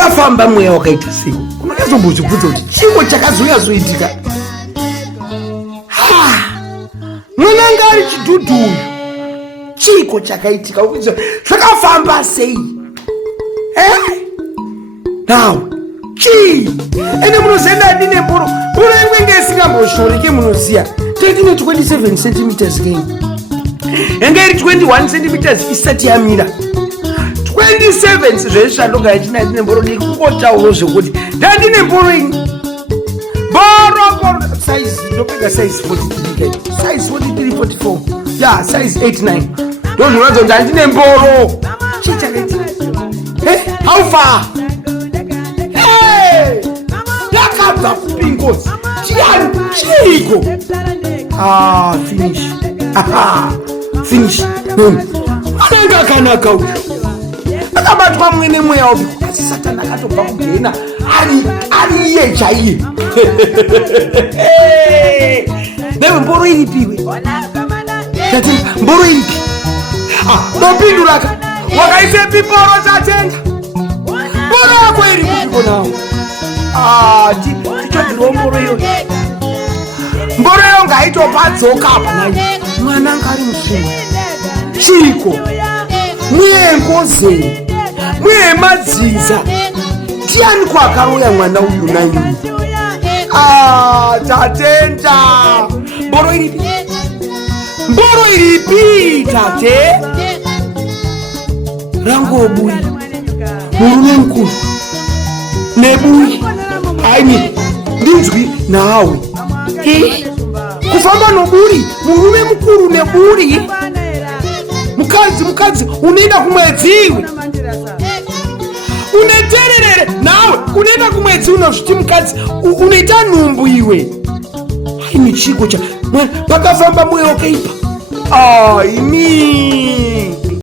pakafamba mweya wakaita sei? Unakazombozvibvunza kuti chiko chakazoya zoitika? Mwananga ari chidhudhu uyu, chiko chakaitika zvakafamba sei? Now chii? Ene munozenda dine mboro imwenge isingamboshoreke munoziya. Tine 27 centimeters kei. Enge iri 21 centimeters isati yamira. 27 zvezvandonga yachina dine mboro nekungotauro zvekuti ndadine mboro ini. Boro size ndopega size 43 size 43 44 yeah size 89 ndo zvinozo ndandine mboro. Chii chakaitika? How far? Yakabva kupingozi chiani chiko? Finish. Finish. Ananga akanaka uyu akabatwa mwene mweya wapi? Asi Satani akatobva kugena ari iye chaiye. Newe mboro iripiwe? Tati mboro iripi? Dopinduraka wakaise piporo chatenga mboro yako iri kupiko nawo. Tichodirwa mboro iyo. Mboro iyo ngaitopadzoka apa nayo. Mwana ngari mushinga. Chiko. Mwengoze. Mwemadziza. Tiani kwakaroya mwana uyu nayo. Tatenda. Mboro iripi? Mboro iripi tate? Rangobui. Murume mkuru. Nebui. Aini ndinzwi nawe. Kufamba noburi murume mukuru neburi. Mukadzi unoenda kumwedziwe. Unetererere nawe unoenda kumwedzi unozviti mukadzi unoita nhumbu iwe. Aini chiko cha pakafamba mweya wakaipa. Aini